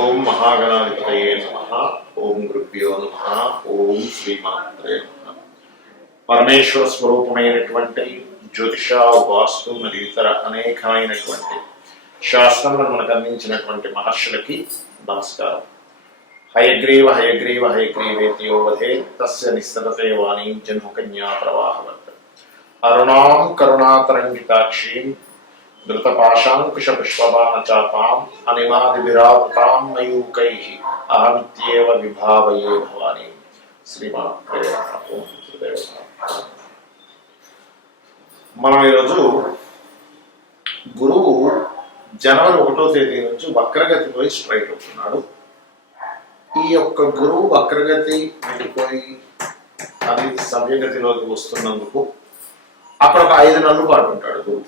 ఓం మహాగణాధిపతయే నమః. ఓం గురుభ్యో నమః. ఓం శ్రీమాత్రే నమః. పరమేశ్వర స్వరూపమైనటువంటి జ్యోతిష, వాస్తు మరియు ఇతర అనేకమైనటువంటి శాస్త్రములను మనకు అందించినటువంటి మహర్షులకి నమస్కారం. హయగ్రీవ హయగ్రీవ హయగ్రీవేతియో వధే తస్య నిస్సరతే వాణీం జన్మకన్యా ప్రవాహవత్ అరుణాం కరుణాతరంగితాక్షీం ధృతపాశాంకుశ పుష్పబాణచాపాం అనిమాదిభిరావృతాం మయూకైః అహమిత్యేవ విభావయే భవాని. శ్రీమాత్రే నమః. మనం ఈరోజు గురువు జనవరి 1వ తేదీ నుంచి వక్రగతి పోయి స్ట్రైట్ అవుతున్నాడు. ఈ యొక్క గురువు వక్రగతి వెళ్ళిపోయి అది సవ్యగతిలోకి వస్తున్నందుకు అక్కడ ఒక 5 నెలల పాటు ఉంటాడు గురువు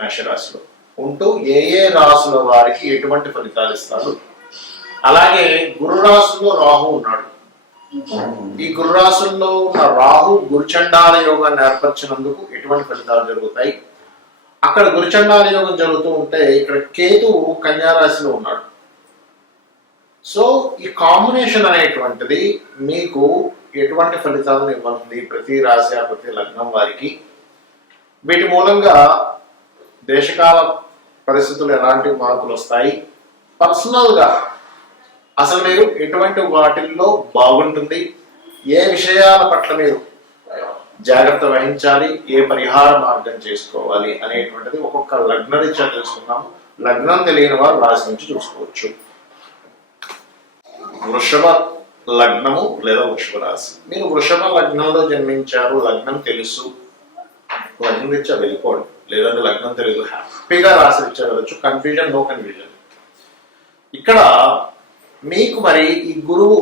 మేషరాశిలో ఉంటూ ఏ ఏ రాసుల వారికి ఎటువంటి ఫలితాలు ఇస్తాడు. అలాగే గురు రాశుల్లో రాహు ఉన్నాడు. ఈ గురు రాశుల్లో ఉన్న రాహు గురుచండాల యోగాన్ని ఏర్పరిచినందుకు ఎటువంటి ఫలితాలు జరుగుతాయి. అక్కడ గురుచండాల యోగం జరుగుతూ ఉంటే ఇక్కడ కేతువు కన్యా రాశిలో ఉన్నాడు. సో ఈ కాంబినేషన్ అనేటువంటిది మీకు ఎటువంటి ఫలితాలను ఇవ్వనుంది ప్రతి రాశి ప్రతి లగ్నం వారికి. వీటి మూలంగా దేశకాల పరిస్థితులు ఎలాంటి మార్పులు వస్తాయి, పర్సనల్గా అసలు మీరు ఎటువంటి వాటిల్లో బాగుంటుంది, ఏ విషయాల పట్ల మీరు జాగ్రత్త వహించాలి, ఏ పరిహార మార్గం చేసుకోవాలి అనేటువంటిది ఒక్కొక్క లగ్న రీత్యా తెలుసుకున్నాము. లగ్నం తెలియని వారు రాశి నుంచి చూసుకోవచ్చు. వృషభ లగ్నము లేదా వృషభ రాశి. మీరు వృషభ లగ్నంలో జన్మించారు, లగ్నం తెలుసు, లగ్నం రీత్యా వెళ్ళిపోవడం, లేదంటే లగ్నం తెలియదు, హ్యాపీగా రాసి రీత్యా వెళ్ళచ్చు. Confusion, no confusion. ఇక్కడ మీకు మరి ఈ గురువు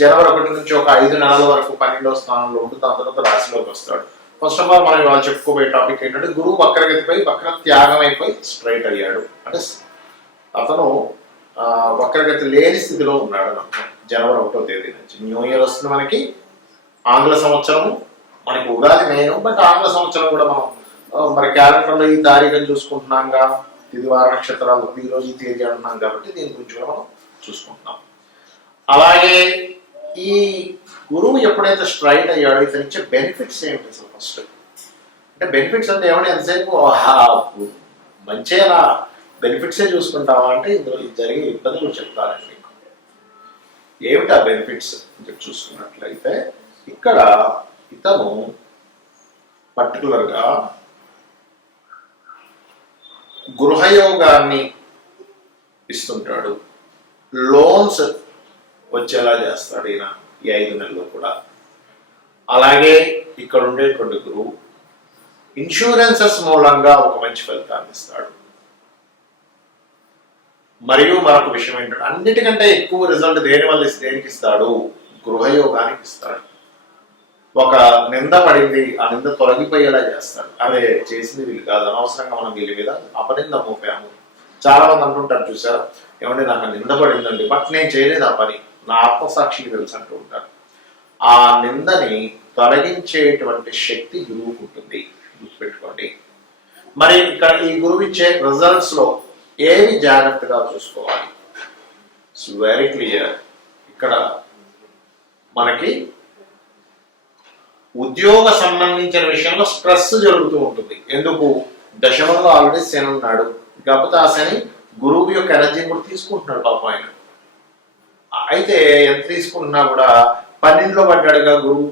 జనవరి 1 నుంచి ఒక 5 నెలల వరకు 12వ స్థానంలో ఉంటూ దాని తర్వాత రాశిలోకి వస్తాడు. ఫస్ట్ ఆఫ్ ఆల్ మనం ఇవాళ చెప్పుకోబోయే టాపిక్ ఏంటంటే గురువు వక్రగతిపై వక్ర త్యాగం అయిపోయి స్ట్రైట్ అయ్యాడు. అంటే అతను వక్రగతి లేని స్థితిలో ఉన్నాడు జనవరి 1వ తేదీ నుంచి. న్యూ ఇయర్ వస్తుంది మనకి, ఆంగ్ల సంవత్సరము, మనకి ఉగాది మెయిన్, బట్ ఆంగ్ల సంవత్సరం కూడా మనం మరి క్యాలెండర్లో ఈ తారీఖుని చూసుకుంటున్నాంగా, ఇది వార నక్షత్రాలు ఈరోజు ఈ తేదీ అంటున్నాం కాబట్టి దీని గురించి కూడా మనం చూసుకుంటున్నాం. అలాగే ఈ గురువు ఎప్పుడైతే స్ట్రైట్ అయ్యాడో ఇతని ఇచ్చే బెనిఫిట్స్ ఏమిటి అసలు ఫస్ట్ అంటే బెనిఫిట్స్ అంటే ఏమంటే ఎంతసేపు మంచిగా బెనిఫిట్సే చూసుకుంటావా అంటే ఇందులో జరిగే ఇబ్బందులు చెప్తానండి మీకు. ఏమిటి ఆ బెనిఫిట్స్ చెప్పి చూసుకున్నట్లయితే ఇక్కడ ఇతను పర్టికులర్గా గృహయోగాన్ని ఇస్తుంటాడు, లోన్స్ వచ్చేలా చేస్తాడు ఈయన ఈ 5 నెలలు కూడా. అలాగే ఇక్కడ ఉండేటువంటి గురువు ఇన్సూరెన్సెస్ మూలంగా ఒక మంచి ఫలితాన్ని ఇస్తాడు. మరియు మరొక విషయం ఏంటంటే అన్నిటికంటే ఎక్కువ రిజల్ట్ దేనికి ఇస్తాడు, గృహయోగానికి ఇస్తాడు. ఒక నింద పడింది, ఆ నింద తొలగిపోయేలా చేస్తాడు. అదే చేసింది వీళ్ళు కాదు, అనవసరంగా మనం వీళ్ళ మీద అపనింద మోపాము. చాలా మంది అంటుంటారు చూసారా, ఏమంటే నాకు నింద పడిందండి బట్ నేను చేయలేదు ఆ పని, నా ఆత్మసాక్షికి తెలుసు అంటూ ఉంటారు. ఆ నిందని తొలగించేటువంటి శక్తి గురువుకు ఉంటుంది, గుర్తుపెట్టుకోండి. మరి ఇక్కడ ఈ గురువు ఇచ్చే రిజల్ట్స్ లో ఏవి జాగ్రత్తగా చూసుకోవాలి, ఇట్స్ వెరీ క్లియర్. ఇక్కడ మనకి ఉద్యోగ సంబంధించిన విషయంలో స్ట్రెస్ జరుగుతూ ఉంటుంది. ఎందుకు, దశమంలో ఆల్రెడీ శని ఉన్నాడు, కాకపోతే ఆ శని గురువు యొక్క ఎనర్జీని కూడా తీసుకుంటున్నాడు పాపం ఆయన. అయితే ఎంత తీసుకుంటున్నా కూడా 12లో పడ్డాడుగా గురువు.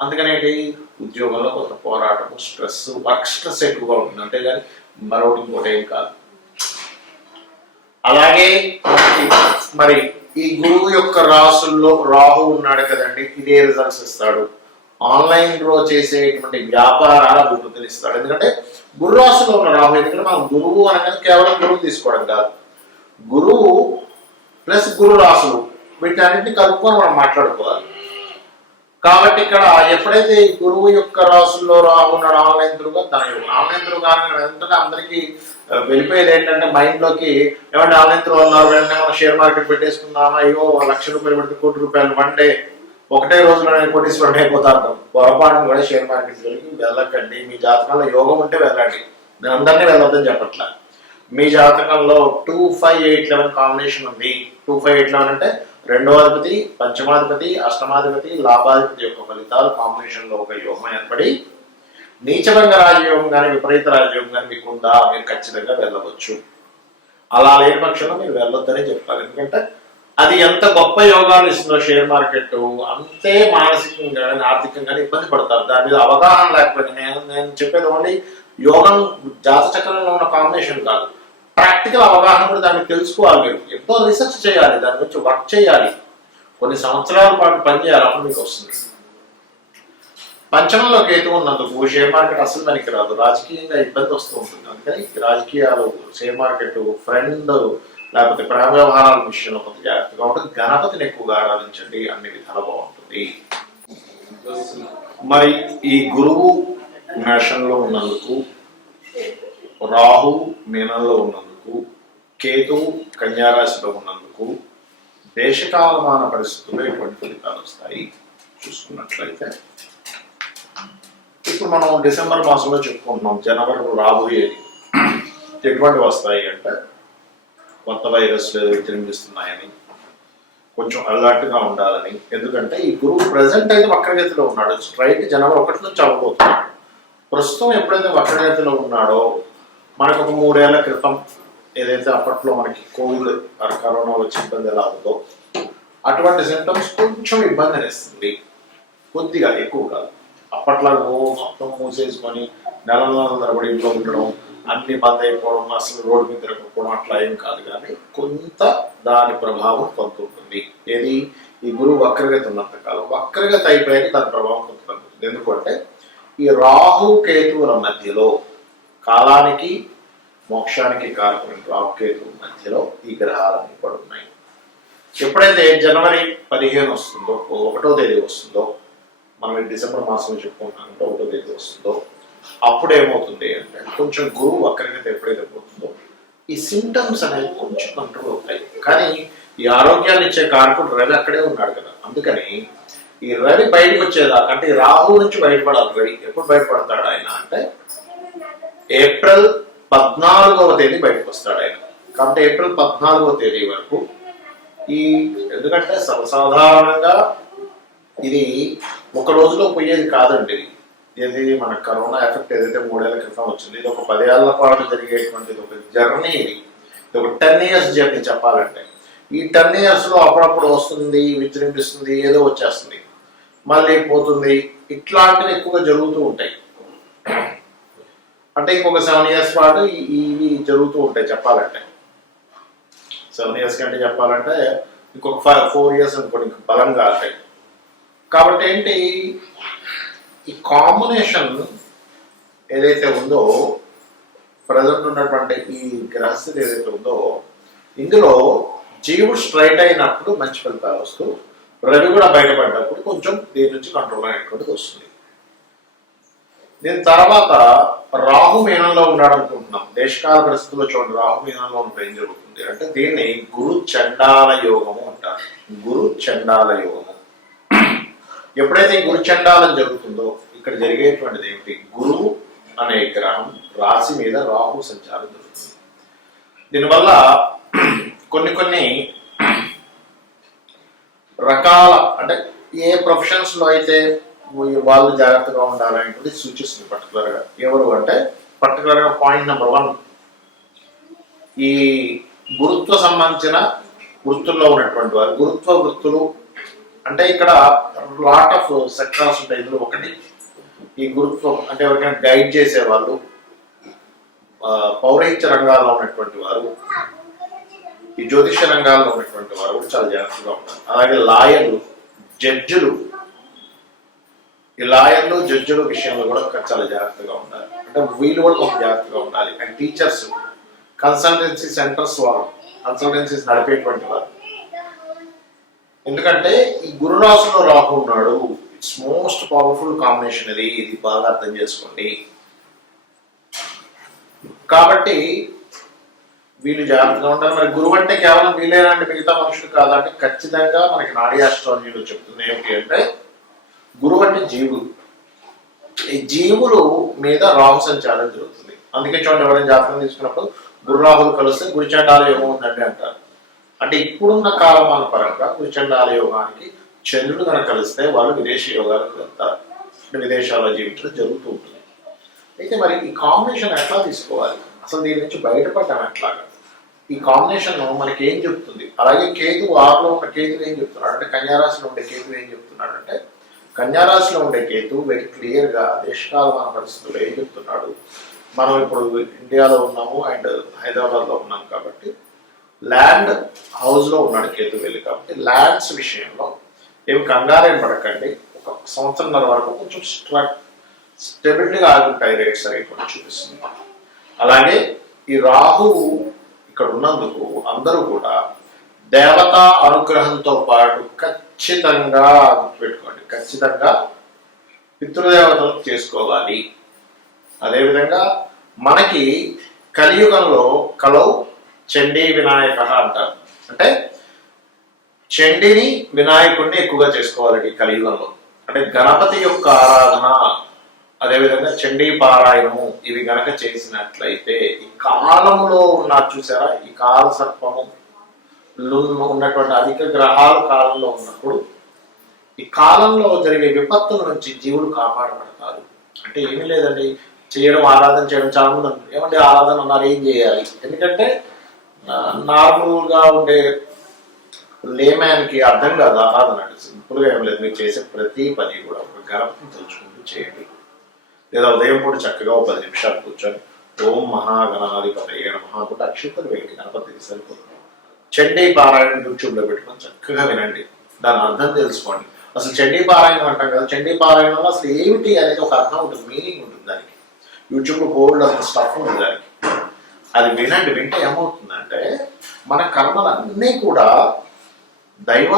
అందుకనేంటి, ఉద్యోగంలో కొంత పోరాటము, స్ట్రెస్, వర్క్ స్ట్రెస్ ఎక్కువగా ఉంటుంది, అంతేగాని మరొకటి ఇంకోటి ఏం కాదు. అలాగే మరి ఈ గురువు యొక్క రాసుల్లో రాహు ఉన్నాడు కదండి, ఇదే రిజల్ట్స్ ఇస్తాడు. ఆన్లైన్ లో చేసేటువంటి వ్యాపారాల అభివృద్ధిని ఇస్తాడు. ఎందుకంటే గురు రాశిలో ఉన్న రాహు, ఎందుకంటే మనం గురువు అనగానే కేవలం గురువు తీసుకోవడం కాదు, గురువు ప్లస్ గురు రాశులు వీటన్నింటినీ కలుపుకొని మనం మాట్లాడుకోవాలి. కాబట్టి ఇక్కడ ఎప్పుడైతే ఈ గురువు యొక్క రాశుల్లో రాహు ఉన్నాడు ఆన్లైన్ త్రూగా, ఆన్లైన్ త్రూ కానీ వెంటనే అందరికీ వెళ్ళిపోయేది ఏంటంటే మైండ్లోకి, ఏమంటే ఆన్లైన్ త్రూ ఉన్నారు వెంటనే మనం షేర్ మార్కెట్ పెట్టేసుకుందామా, అయ్యో 1,00,000 రూపాయలు పెడితే 1,00,00,000 రూపాయలు వన్ డే ఒకటే రోజులో నేను కోటీశ్వరుడు అయిపోతాను. పొరపాటును కూడా షేర్ మార్కెట్ వెళ్ళి వెళ్ళకండి. మీ జాతకంలో యోగం ఉంటే వెళ్ళండి, నేను అందరినీ వెళ్ళొద్దని చెప్పట్లా. మీ జాతకంలో 2, 5, 8, 11 కాంబినేషన్ ఉంది. 2, 5, 8, 11 అంటే రెండవ అధిపతి, పంచమాధిపతి, అష్టమాధిపతి, లాభాధిపతి యొక్క ఫలితాలు కాంబినేషన్ లో ఒక యోగం ఏర్పడి నీచభంగ రాజయోగం కానీ విపరీత రాజయోగం కానీ మీకు ఉందా, మీరు ఖచ్చితంగా వెళ్ళవచ్చు. అలా లేని పక్షంలో మీరు వెళ్ళొద్దనే చెప్తారు. ఎందుకంటే అది ఎంత గొప్ప యోగాలు ఇస్తుందో షేర్ మార్కెట్, అంతే మానసికంగా కానీ ఆర్థికంగా ఇబ్బంది పడతారు. దాని మీద అవగాహన లేకపోతే నేను చెప్పేది ఓన్లీ యోగం జాత చక్రంలో ఉన్న కాంబినేషన్ కాదు, ప్రాక్టికల్ అవగాహన కూడా దాన్ని తెలుసుకోవాలి. మీరు ఎంతో రీసెర్చ్ చేయాలి, దాని గురించి వర్క్ చేయాలి, కొన్ని సంవత్సరాల పాటు పనిచేయాలి, అప్పుడు మీకు వస్తుంది. పంచమంలో కేతు ఉన్నందుకు షేర్ మార్కెట్ అసలు పనికి రాదు, రాజకీయంగా ఇబ్బంది వస్తూ ఉంటుంది. అందుకని రాజకీయాలు, షేర్ మార్కెట్, ఫ్రెండ్ లేకపోతే ప్రేమ వ్యవహారాల విషయంలో కొంత జాగ్రత్తగా ఉంటుంది. గణపతిని ఎక్కువగా ఆరాధించండి, అన్ని విధాలు బాగుంటుంది. మరి ఈ గురువు మేషంలో ఉన్నందుకు, రాహు మీనంలో ఉన్నందుకు, కేతు కన్యారాశిలో ఉన్నందుకు దేశకాలమాన పరిస్థితుల్లో ఎటువంటి ఫలితాలు వస్తాయి చూసుకున్నట్లయితే, ఇప్పుడు మనం డిసెంబర్ మాసంలో చెప్పుకుంటున్నాం. జనవరిలో రాబోయేది ఎటువంటి వస్తాయి అంటే కొత్త వైరస్లు విజృంభిస్తున్నాయని, కొంచెం అలర్ట్గా ఉండాలని. ఎందుకంటే ఈ గురువు ప్రజెంట్ అయితే వక్రగతిలో ఉన్నాడు, స్ట్రైట్ జనవరి 1 నుంచి అవ్వబోతున్నాడు. ప్రస్తుతం ఎప్పుడైతే వక్రగతిలో ఉన్నాడో, మనకు ఒక 3 ఏళ్ల క్రితం ఏదైతే అప్పట్లో మనకి కోవిడ్ కరోనా వచ్చి ఇబ్బంది ఎలా ఉందో అటువంటి సింటమ్స్ కొంచెం ఇబ్బంది అనిస్తుంది, కొద్దిగా, ఎక్కువ కాదు. అప్పట్లో మొత్తం మూసేసుకొని నెలల తరబడి ఇంట్లో ఉండడం, అన్ని బంద్ అయిపోవడం, అసలు రోడ్డు మీద తిరగకపోవడం అట్లా ఏం కాదు. కానీ కొంత దాని ప్రభావం కొంత ఉంటుంది. ఏది, ఈ గురువు వక్రగతి ఉన్నంత కాలం. వక్రగతి అయిపోయాక దాని ప్రభావం కొంత తగ్గుతుంది. ఎందుకంటే ఈ రాహు కేతువుల మధ్యలో, కాలానికి మోక్షానికి కారకులైన రాహుకేతువుల మధ్యలో ఈ గ్రహాలన్నీ కూడా ఉన్నాయి. ఎప్పుడైతే జనవరి 15 వస్తుందో, 1వ తేదీ వస్తుందో, మనం ఈ డిసెంబర్ మాసంలో చెప్పుకుంటున్నాం, 1వ తేదీ వస్తుందో, అప్పుడు ఏమవుతుంది అంటే కొంచెం గురువు వక్రగతి ఎప్పుడైతే పోతుందో ఈ సింటమ్స్ అనేవి కొంచెం కంట్రోల్ అవుతాయి. కానీ ఈ ఆరోగ్యాన్ని ఇచ్చే కారకుడు రవి అక్కడే ఉన్నాడు కదా, అందుకని ఈ రవి బయటకు వచ్చేదాకా, అంటే ఈ రాహు నుంచి బయటపడాలి. రవి ఎప్పుడు బయటపడతాడు ఆయన అంటే ఏప్రిల్ 14వ తేదీ బయటకు వస్తాడు ఆయన. కాబట్టి ఏప్రిల్ 14వ తేదీ వరకు ఈ, ఎందుకంటే సర్వసాధారణంగా ఇది ఒక రోజులో పోయేది కాదండి. ఇది మన కరోనా ఎఫెక్ట్ ఏదైతే 3 ఏళ్ల క్రితం వచ్చింది, ఇది ఒక 10 ఏళ్ల పాటు జరిగేటువంటిది ఒక జర్నీ. ఇది ఒక 10 ఇయర్స్ జర్నీ చెప్పాలంటే. ఈ 10 ఇయర్స్ లో అప్పుడప్పుడు వస్తుంది, విజృంభిస్తుంది, ఏదో వచ్చేస్తుంది, మళ్ళీ పోతుంది, ఇట్లాంటివి ఎక్కువగా జరుగుతూ ఉంటాయి. అంటే ఇంకొక 7 ఇయర్స్ పాటు ఇవి జరుగుతూ ఉంటాయి చెప్పాలంటే. 7 ఇయర్స్ కంటే చెప్పాలంటే ఇంకొక 4 ఇయర్స్ అనుకోండి, ఇంక బలంగా ఉంటాయి. కాబట్టి ఏంటి, ఈ కాంబినేషన్ ఏదైతే ఉందో, ప్రజెంట్ ఉన్నటువంటి ఈ గ్రహస్థితి ఏదైతే ఉందో, ఇందులో జీవుడు స్ట్రైట్ అయినప్పుడు మంచి ఫలితాలు వస్తూ, రవి కూడా బయటపడ్డప్పుడు కొంచెం దీని నుంచి కంట్రోల్ అనేటువంటిది వస్తుంది. దీని తర్వాత రాహు మీనంలో ఉన్నాడు అనుకుంటున్నాం. దేశకాల పరిస్థితుల్లో చూడండి, రాహు మీనంలో ఉన్నప్పుడు ఏం జరుగుతుంది అంటే దీన్ని గురు చండాల యోగము అంటారు. గురు చండాల యోగము. ఎప్పుడైతే గురు చండాలం జరుగుతుందో ఇక్కడ జరిగేటువంటిది ఏమిటి, గురువు అనే గ్రహం రాశి మీద రాహు సంచారం జరుగుతుంది. దీనివల్ల కొన్ని రకాల, అంటే ఏ ప్రొఫెషన్స్ లో అయితే వాళ్ళు జాగ్రత్తగా ఉండాలనేటువంటి సూచిస్తుంది పర్టికులర్ గా. ఎవరు అంటే పర్టికులర్ గా పాయింట్ నెంబర్ 1, ఈ గురుత్వ సంబంధించిన వృత్తుల్లో ఉన్నటువంటి వారు. గురుత్వ వృత్తులు అంటే ఇక్కడ లాట్ ఆఫ్ సెక్టార్స్ ఉంటాయి. ఇందులో ఒకటి ఈ గురుత్వం, అంటే ఎవరికైనా గైడ్ చేసేవాళ్ళు, పౌరహిత్య రంగాల్లో ఉన్నటువంటి వారు, ఈ జ్యోతిష రంగాల్లో ఉన్నటువంటి వారు కూడా చాలా జాగ్రత్తగా ఉంటారు. అలాగే లాయర్లు, జడ్జిలు, ఈ లాయర్లు, జడ్జిల విషయంలో కూడా చాలా జాగ్రత్తగా ఉండాలి. అంటే వీళ్ళు కూడా కొంచెం జాగ్రత్తగా ఉండాలి. అండ్ టీచర్స్, కన్సల్టెన్సీ సెంటర్స్ వారు, కన్సల్టెన్సీస్ నడిపేటువంటి వారు. ఎందుకంటే ఈ గురు రాశిలో రాహు ఉన్నాడు. It's most powerful combination. ఇది బాగా అర్థం చేసుకోండి. కాబట్టి వీళ్ళు జాగ్రత్తగా ఉంటారు. మరి గురువు అంటే కేవలం వీళ్ళేనంటే మిగతా మనుషులు కాదంటే ఖచ్చితంగా మనకి నాడీ ఆస్ట్రాలజీలో చెప్తుంది ఏమిటి అంటే గురువు అంటే జీవులు. ఈ జీవులు మీద రాహు సంచారం జరుగుతుంది. అందుకే చూడండి, ఎవరైనా జాతకం తీసుకున్నప్పుడు గుర్రాహులు కలిస్తే గురిచండాల యోగం ఉందండి అంటారు. అంటే ఇప్పుడున్న కాలమాన పరంగా గురిచండాల యోగానికి చంద్రుడు కనుక కలిస్తే వాళ్ళు విదేశీ యోగాలకు వెళ్తారు, విదేశాల్లో జీవించడం జరుగుతూ ఉంటుంది. అయితే మరి ఈ కాంబినేషన్ ఎట్లా తీసుకోవాలి, అసలు దీని నుంచి బయటపడటం ఎట్లాగా, ఈ కాంబినేషన్ మనకి ఏం చెప్తుంది? అలాగే కేతు ఆరులో ఉన్న కేతువు ఏం చెప్తున్నాడు అంటే, కన్యారాశిలో ఉండే కేతువు ఏం చెప్తున్నాడు అంటే, కన్యారాశిలో ఉండే కేతు వెరీ క్లియర్ గా దేశకాలమాన పరిస్థితుల్లో ఏం చెప్తున్నాడు, మనం ఇప్పుడు ఇండియాలో ఉన్నాము అండ్ హైదరాబాద్ లో ఉన్నాం కాబట్టి ల్యాండ్ హౌస్ లో ఉన్నాడు కేతు వెళ్ళి, కాబట్టి ల్యాండ్స్ విషయంలో ఏమి కంగారేం పడకండి. ఒక సంవత్సరంన్నర వరకు కొంచెం స్టెబిలిటీగా ఆగుంటాయి రేట్స్ అనేవి కూడా చూపిస్తుంది. అలాగే ఈ రాహు ఇక్కడ ఉన్నందుకు అందరూ కూడా దేవతా అనుగ్రహంతో పాటు ఖచ్చితంగా పెట్టుకోండి, ఖచ్చితంగా పితృదేవతలు చేసుకోవాలి. అదేవిధంగా మనకి కలియుగంలో కలౌ చండీ వినాయక అంటారు, అంటే చండీని వినాయకుడిని ఎక్కువగా చేసుకోవాలి ఈ కలియుగంలో. అంటే గణపతి యొక్క ఆరాధన, అదేవిధంగా చండీ పారాయణము ఇవి గనక చేసినట్లయితే ఈ కాలంలో ఉన్నారు చూసారా, ఈ కాల సర్పము ఉన్నటువంటి అధిక గ్రహాలు కాలంలో ఉన్నప్పుడు ఈ కాలంలో జరిగే విపత్తుల నుంచి జీవులు కాపాడబడతారు. అంటే ఏమీ లేదండి, చేయడం ఆరాధన చేయడం. చాలా మంది అంటారు ఏమంటే ఆరాధన అన్నారు ఏం చేయాలి, ఎందుకంటే నార్మల్గా ఉండే లేమ్యాన్కి అర్థం కాదు ఆరాధన అంటే. సింపుల్గా ఏం లేదు, మీరు చేసే ప్రతి పని కూడా ఒక గణపతిని తలుచుకుంటూ చేయండి, లేదా ఉదయం పూట చక్కగా 10 నిమిషాలు కూర్చొని ఓం మహాగణాధిపతయే నమః అనుకుంటే అక్షింతలు వేయండి, గణపతికి సరిపోతుంది. చండీ పారాయణ యూట్యూబ్లో పెట్టుకొని చక్కగా వినండి, దాని అర్థం తెలుసుకోండి. అసలు చండీ పారాయణం అంటాం కదా, చండీ పారాయణంలో అసలు ఏమిటి అనేది ఒక అర్థం ఉంటుంది, మీనింగ్ ఉంటుంది దానికి. యూట్యూబ్లో హోల్డ్ అంత స్టఫ్ ఉంటుంది దానికి, అది వినండి. వింటే ఏమవుతుందంటే మన కర్మలన్నీ కూడా దైవ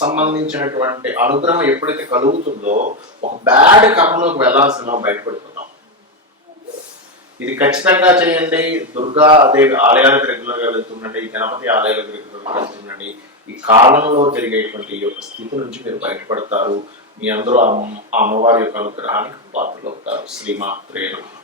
సంబంధించినటువంటి అనుగ్రహం ఎప్పుడైతే కలుగుతుందో ఒక బ్యాడ్ కర్మలోకి వెళ్ళాల్సిన బయటపడిపోతాం. ఇది ఖచ్చితంగా చేయండి. దుర్గా దేవి ఆలయాలకు రెగ్యులర్గా వెళ్తుండండి, గణపతి ఆలయాలకు రెగ్యులర్గా వెళ్తుండండి. ఈ కాలంలో జరిగేటువంటి ఈ యొక్క స్థితి నుంచి మీరు బయటపడతారు. మీ అందరూ ఆ అమ్మవారి యొక్క అనుగ్రహానికి పాత్రలు అవుతారు. శ్రీమాత్రే నమః.